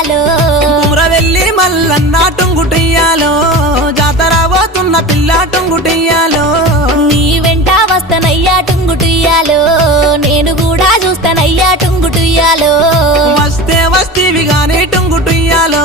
టుంగుటుయ్యాలో కుమ్రవెల్లి మల్లన్న టుంగుటుయ్యాలో జాతర పోతున్న పిల్ల టుంగుటుయ్యాలో నీ వెంట వస్తనయ్యా టుంగుటుయ్యాలో నేను కూడా చూస్తానయ్యా టుంగుటుయ్యాలో వస్తే వస్తీవి గాని టుంగుటుయ్యాలో